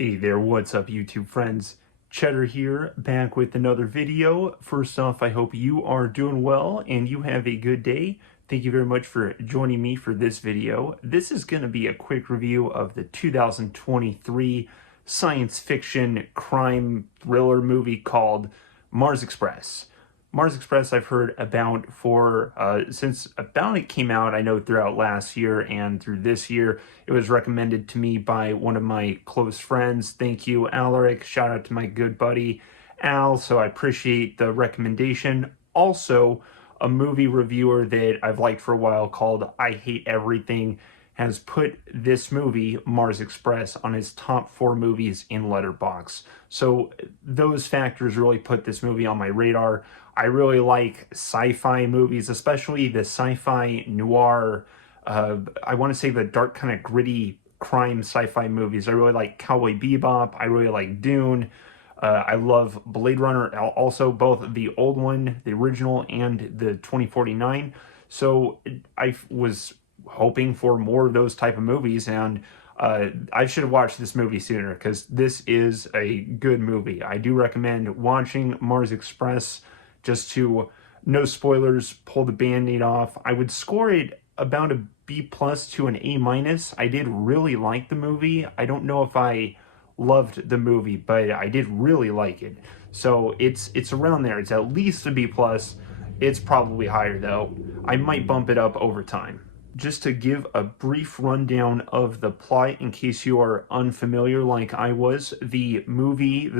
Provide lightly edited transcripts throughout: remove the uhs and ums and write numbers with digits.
Hey there, what's up YouTube friends? Cheddar here, back with another video. First off, I hope you are doing well and you have a good day. Thank you very much for joining me for this video. This is going to be a quick review of the 2023 science fiction crime thriller movie called Mars Express. Mars Express I've heard about for since about it came out. I know throughout last year and through this year. It was recommended to me by one of my close friends. Thank you, Alaric. Shout out to my good buddy Al. So I appreciate the recommendation. Also, a movie reviewer that I've liked for a while called I Hate Everything has put this movie, Mars Express, on his top 4 movies in Letterboxd. So those factors really put this movie on my radar. I really like sci-fi movies, especially the sci-fi noir, I want to say the dark kind of gritty crime sci-fi movies. I really like Cowboy Bebop. I really like Dune. I love Blade Runner, also both the old one, the original, and the 2049. So I was hoping for more of those type of movies, and I should have watched this movie sooner because this is a good movie. I do recommend watching Mars Express just to, no spoilers, pull the band-aid off. I would score it about a B plus to an A minus. I did really like the movie. I don't know if I loved the movie, but I did really like it. So it's around there. It's at least a B plus. It's probably higher though. I might bump it up over time. Just to give a brief rundown of the plot in case you are unfamiliar like I was, the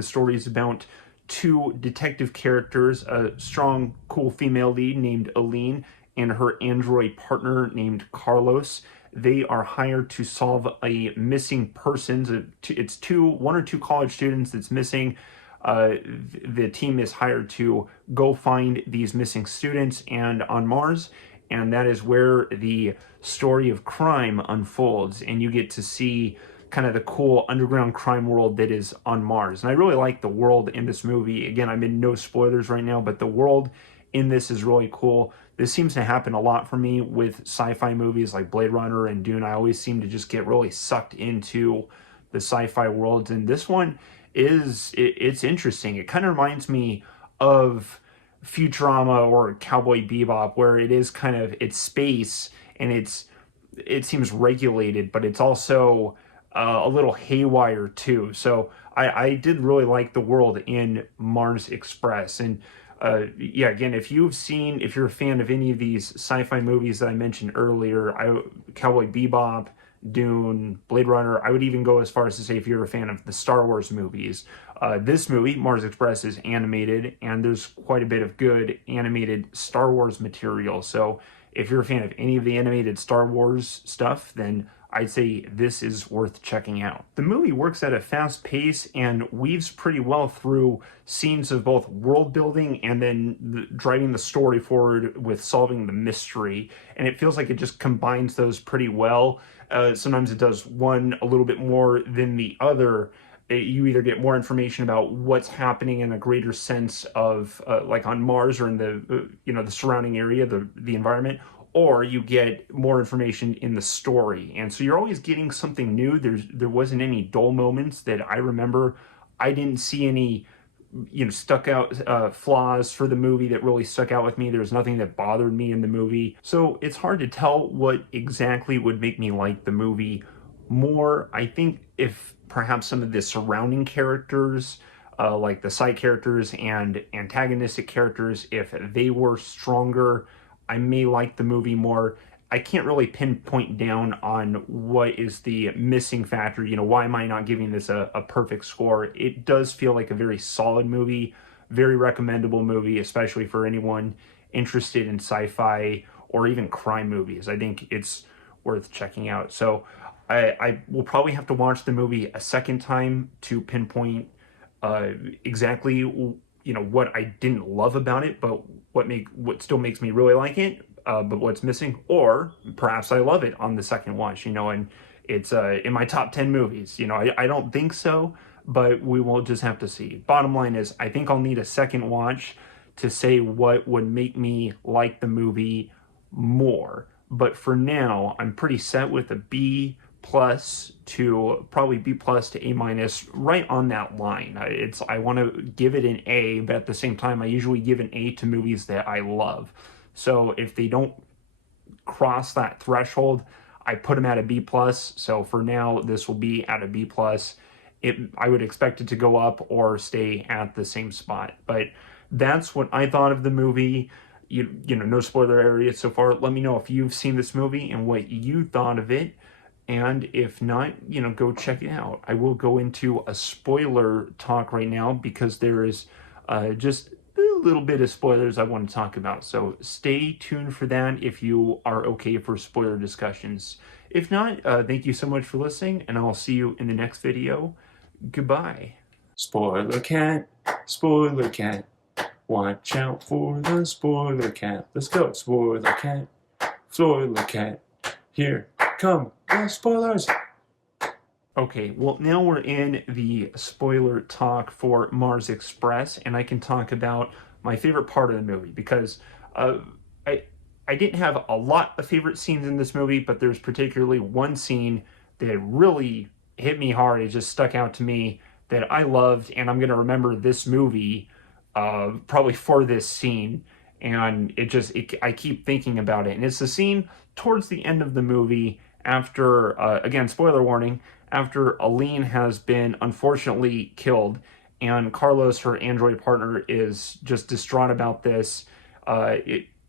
story is about two detective characters, a strong, cool female lead named Aline and her android partner named Carlos. They are hired to solve a missing persons. It's one or two college students that's missing. The team is hired to go find these missing students and on Mars, and that is where the story of crime unfolds, and you get to see kind of the cool underground crime world that is on Mars. And I really like the world in this movie. Again, I'm in no spoilers right now, but the world in this is really cool. This seems to happen a lot for me with sci-fi movies like Blade Runner and Dune. I always seem to just get really sucked into the sci-fi worlds, and this one it's interesting. It kind of reminds me of Futurama or Cowboy Bebop, where it is kind of, it's space and it seems regulated, but it's also a little haywire too. So I did really like the world in Mars Express. And yeah, again, if you're a fan of any of these sci-fi movies that I mentioned earlier, Cowboy Bebop, Dune, Blade Runner, I would even go as far as to say if you're a fan of the Star Wars movies. This movie, Mars Express, is animated, and there's quite a bit of good animated Star Wars material. So if you're a fan of any of the animated Star Wars stuff, then I'd say this is worth checking out. The movie works at a fast pace and weaves pretty well through scenes of both world building and then driving the story forward with solving the mystery. And it feels like it just combines those pretty well. Sometimes it does one a little bit more than the other. You either get more information about what's happening in a greater sense of like on Mars or in the the surrounding area, the environment, or you get more information in the story. And so you're always getting something new. There wasn't any dull moments that I remember. I didn't see any stuck out flaws for the movie that really stuck out with me. There was nothing that bothered me in the movie. So it's hard to tell what exactly would make me like the movie more. I think if perhaps some of the surrounding characters, like the side characters and antagonistic characters, if they were stronger, I may like the movie more. I can't really pinpoint down on what is the missing factor. Why am I not giving this a perfect score? It does feel like a very solid movie, very recommendable movie, especially for anyone interested in sci-fi or even crime movies. I think it's worth checking out. So I will probably have to watch the movie a second time to pinpoint exactly what I didn't love about it, but what still makes me really like it, but what's missing, or perhaps I love it on the second watch, and it's in my top 10 movies. I don't think so, but we will just have to see. Bottom line is, I think I'll need a second watch to say what would make me like the movie more. But for now, I'm pretty set with a B plus to probably B plus to A minus, right on that line. I want to give it an A, but at the same time, I usually give an A to movies that I love. So if they don't cross that threshold, I put them at a B plus. So for now, this will be at a B plus. I would expect it to go up or stay at the same spot. But that's what I thought of the movie. No spoiler area so far. Let me know if you've seen this movie and what you thought of it. And if not, go check it out. I will go into a spoiler talk right now because there is just a little bit of spoilers I want to talk about. So stay tuned for that if you are okay for spoiler discussions. If not, thank you so much for listening, and I'll see you in the next video. Goodbye. Spoiler cat, spoiler cat. Watch out for the spoiler cat. Let's go, spoiler cat, spoiler cat. Here come the spoilers. Okay, well, now we're in the spoiler talk for Mars Express, and I can talk about my favorite part of the movie because I didn't have a lot of favorite scenes in this movie, but there's particularly one scene that really hit me hard. It just stuck out to me that I loved, and I'm going to remember this movie probably for this scene. And I keep thinking about it. And it's the scene towards the end of the movie after, again, spoiler warning, after Aline has been unfortunately killed, and Carlos, her android partner, is just distraught about this.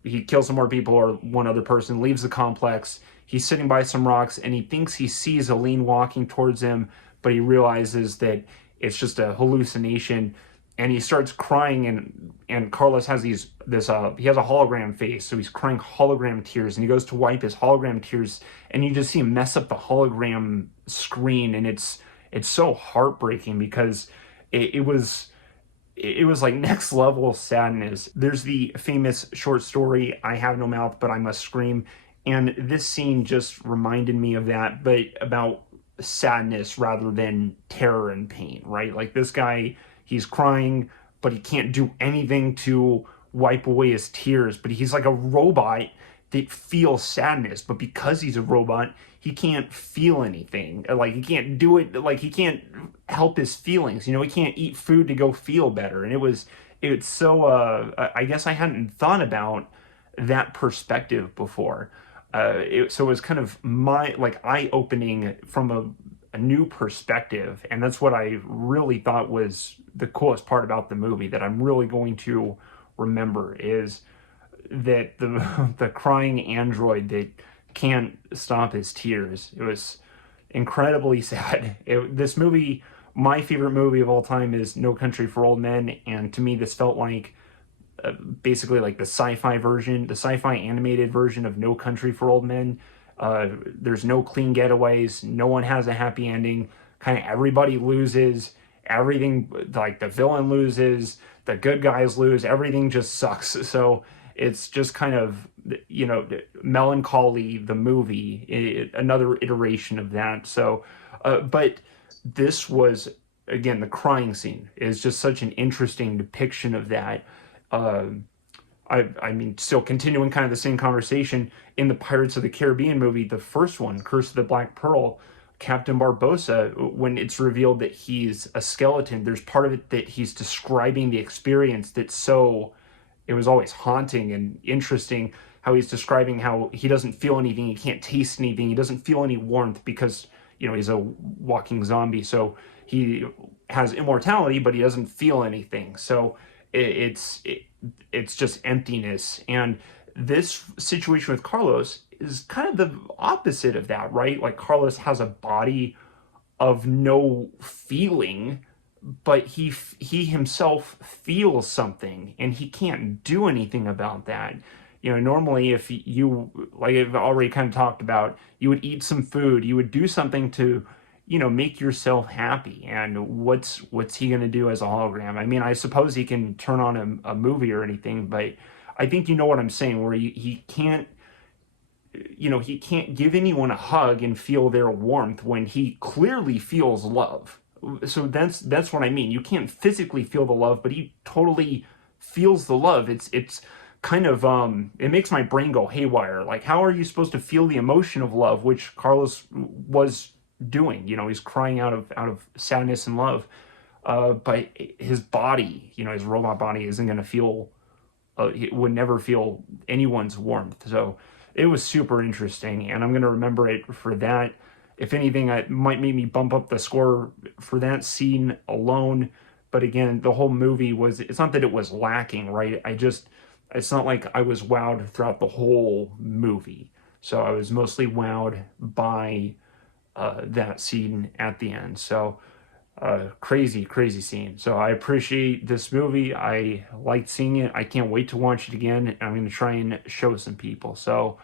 He kills some more people, or one other person, leaves the complex. He's sitting by some rocks, and he thinks he sees Aline walking towards him, but he realizes that it's just a hallucination, and he starts crying, and Carlos has he has a hologram face, so he's crying hologram tears, and he goes to wipe his hologram tears, and you just see him mess up the hologram screen, and it's so heartbreaking because it was like next level sadness. There's the famous short story, I Have No Mouth, But I Must Scream. And this scene just reminded me of that, but about sadness rather than terror and pain, right? Like this guy, he's crying, but he can't do anything to wipe away his tears. But he's like a robot that feels sadness, but because he's a robot, he can't feel anything. Like he can't do it. Like he can't help his feelings. He can't eat food to go feel better. And it's so. I guess I hadn't thought about that perspective before. So it was kind of eye-opening from a new perspective, and that's what I really thought was the coolest part about the movie that I'm really going to remember is that the crying android that can't stop his tears. It was incredibly sad. This movie, my favorite movie of all time, is No Country for Old Men, and to me this felt like basically like the sci-fi version, the sci-fi animated version of No Country for Old Men. There's no clean getaways. No one has a happy ending. Kind of everybody loses. Everything, like the villain loses, the good guys lose. Everything just sucks. So it's just kind of, Melancholy, the movie, another iteration of that. So, but this was, again, the crying scene is just such an interesting depiction of that. I mean, still continuing kind of the same conversation, in the Pirates of the Caribbean movie, the first one, Curse of the Black Pearl, Captain Barbossa, when it's revealed that he's a skeleton, there's part of it that he's describing the experience it was always haunting and interesting, how he's describing how he doesn't feel anything, he can't taste anything, he doesn't feel any warmth because, he's a walking zombie, so he has immortality, but he doesn't feel anything. So it's just emptiness. And this situation with Carlos is kind of the opposite of that, right? Like Carlos has a body of no feeling, but he himself feels something, and he can't do anything about that. Normally if you, like I've already kind of talked about, you would eat some food, you would do something to make yourself happy. And what's he going to do as a hologram? I mean, I suppose he can turn on a movie or anything, but I think you know what I'm saying, where he can't, he can't give anyone a hug and feel their warmth when he clearly feels love. So that's what I mean. You can't physically feel the love, but he totally feels the love. It's kind of it makes my brain go haywire. Like, how are you supposed to feel the emotion of love, which Carlos was doing? You know, he's crying out of sadness and love, but his body, you know, his robot body isn't going to feel. It would never feel anyone's warmth. So it was super interesting, and I'm going to remember it for that. If anything, it might make me bump up the score for that scene alone. But again, the whole movie was, it's not that it was lacking, right? It's not like I was wowed throughout the whole movie. So I was mostly wowed by that scene at the end. So crazy, crazy scene. So I appreciate this movie. I liked seeing it. I can't wait to watch it again. And I'm going to try and show some people. So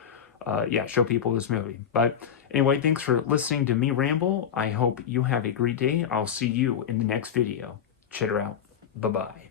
yeah, show people this movie. But anyway, thanks for listening to me ramble. I hope you have a great day. I'll see you in the next video. Chitter out. Bye-bye.